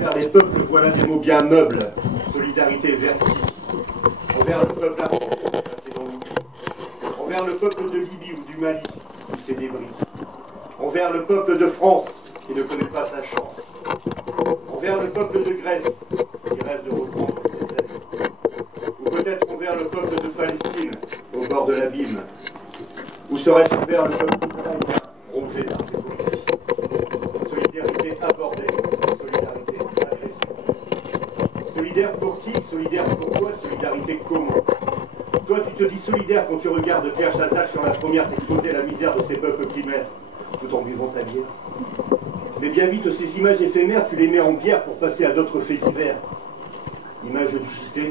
Envers les peuples, voilà des mots bien meubles. Solidarité vers qui? Envers le peuple africain, c'est dans l'oubli. Envers le peuple de Libye ou du Mali, sous ses débris. Envers le peuple de France, qui ne connaît pas sa chance. Envers le peuple de Grèce, qui rêve de reprendre ses ailes. Ou peut-être envers le peuple de Palestine, au bord de l'abîme. Ou serait-ce envers le peuple israélien, rongé par ses politiciens. Solidarité abordée, solidarité agressive. Solidaire pour qui? Solidaire pourquoi? Solidarité comment? Toi, tu te dis solidaire quand tu regardes Pierre Chazal sur la première t'exposer la misère de ces peuples primaires, tout en buvant ta bière. Mais bien vite, ces images éphémères, tu les mets en bière pour passer à d'autres faits divers. Image du JT,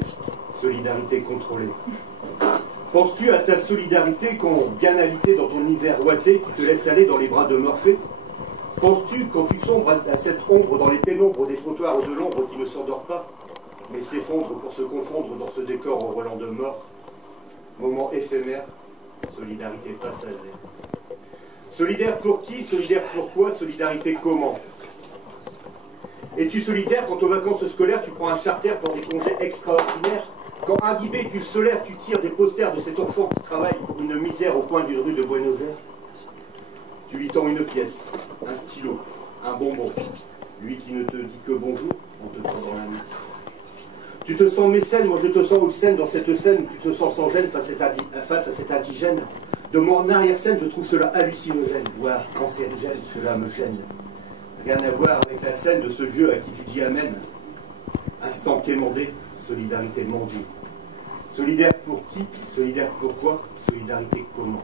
solidarité contrôlée. Penses-tu à ta solidarité quand, bien alité dans ton hiver ouaté, tu te laisses aller dans les bras de Morphée? Penses-tu, quand tu sombres à cette ombre dans les pénombres des trottoirs de l'ombre qui ne s'endort pas, mais s'effondre pour se confondre dans ce décor au relent de mort? Moment éphémère, solidarité passagère. Solidaire pour qui? Solidaire pourquoi? Solidarité comment? Es-tu solidaire quand aux vacances scolaires tu prends un charter pour des congés extraordinaires? Quand imbibé d'huile solaire tu tires des posters de cet enfant qui travaille pour une misère au coin d'une rue de Buenos Aires? Tu lui tends une pièce, un stylo, un bonbon, lui qui ne te dit que bonjour en te tendant la main. Tu te sens mécène, moi je te sens obscène dans cette scène, tu te sens sans gêne face à cet indigène. De mon arrière-scène, je trouve cela hallucinogène, voire cancérigène, cela me gêne. Rien à voir avec la scène de ce Dieu à qui tu dis Amen. Instant quémandé, solidarité mandée. Solidaire pour qui? Solidaire pourquoi? Solidarité comment?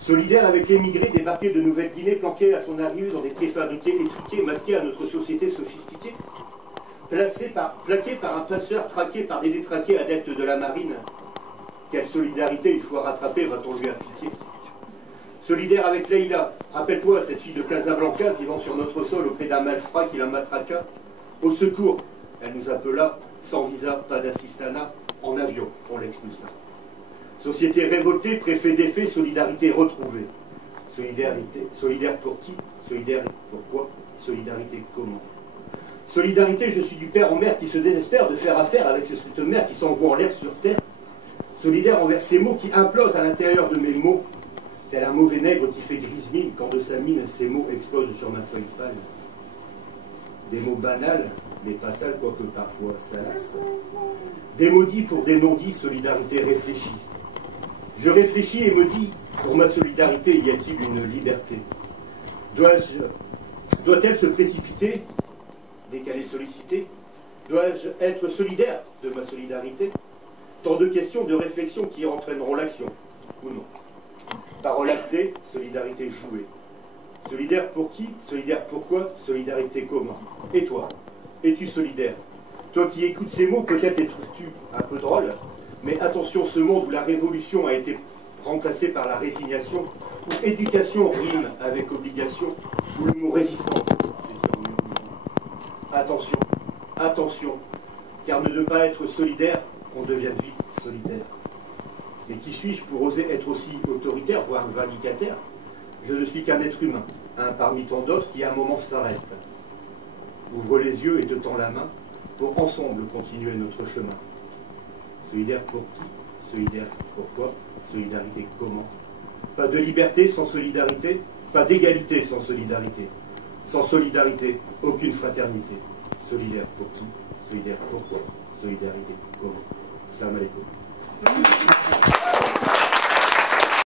Solidaire avec l'émigré débarqué de Nouvelle-Guinée, planqué à son arrivée dans des préfabriqués étriqués, masqués à notre société sophistiquée, plaqué par un passeur, traqué par des détraqués adeptes de la marine. Quelle solidarité, une fois rattrapée, va-t-on lui appliquer? Solidaire avec Leïla, rappelle-toi cette fille de Casablanca vivant sur notre sol auprès d'un malfrat qui la matraqua. Au secours, elle nous appela, sans visa, pas d'assistanat, en avion, on l'expulsa. Société révoltée, préfet défait, solidarité retrouvée. Solidarité, solidaire pour qui? Solidaire pourquoi? Solidarité comment? Solidarité, je suis du père en mère qui se désespère de faire affaire avec cette mère qui s'envoie en l'air sur terre. Solidaire envers ces mots qui implosent à l'intérieur de mes mots, tel un mauvais nègre qui fait grise mine quand de sa mine ces mots explosent sur ma feuille pâle. Des mots banals, mais pas sales, quoique parfois salaces. Des maudits pour des non-dits, solidarité réfléchie. Je réfléchis et me dis, pour ma solidarité, y a-t-il une liberté? Doit-elle se précipiter dès qu'elle est sollicitée? Dois-je être solidaire de ma solidarité? Tant de questions, de réflexions qui entraîneront l'action, ou non. Parole actée, solidarité jouée. Solidaire pour qui? Solidaire pourquoi? Solidarité comment? Et toi? Es-tu solidaire? Toi qui écoutes ces mots, peut-être les trouves-tu un peu drôles, mais attention, ce monde où la révolution a été remplacée par la résignation, où éducation rime avec obligation, où le mot résistant. Attention, attention, car ne pas être solidaire, on devient vite solitaire. Mais qui suis-je pour oser être aussi autoritaire, voire vindicataire? Je ne suis qu'un être humain, un parmi tant d'autres qui à un moment s'arrête. Ouvre les yeux et te tend la main pour ensemble continuer notre chemin. Solidaire pour qui? Solidaire pourquoi? Solidarité comment? Pas de liberté sans solidarité, pas d'égalité sans solidarité. Sans solidarité, aucune fraternité. Solidaire pour qui? Solidaire pourquoi? Solidarité comment? Salam alaikum.